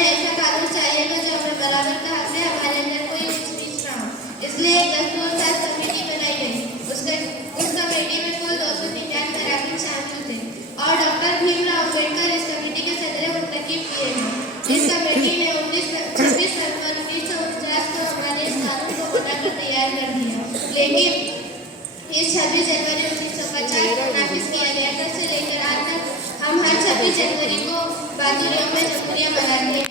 हमें ऐसा कानून चाहिए जो हमें बराबर का हक है, हमारे अंदर कोई ऊंच-नीच ना हो। इसलिए एक 10 कमेटी बनाई गई। उस कमेटी में कुल 293 आदमी शामिल थे और डॉक्टर भीमराव अम्बेडकर इस कमेटी के सदस्य मुंतखब किए हैं। इस कमेटी ने 26 नवंबर 1949 को हमारे इस कानून को बनाकर तैयार कर दिया, लेकिन इस 26 जनवरी 1950 को नाफिज किया गया। तब से लेकर आज तक हम हर 26 जनवरी को बहादुर यौम जमहूरिया मनाते हैं।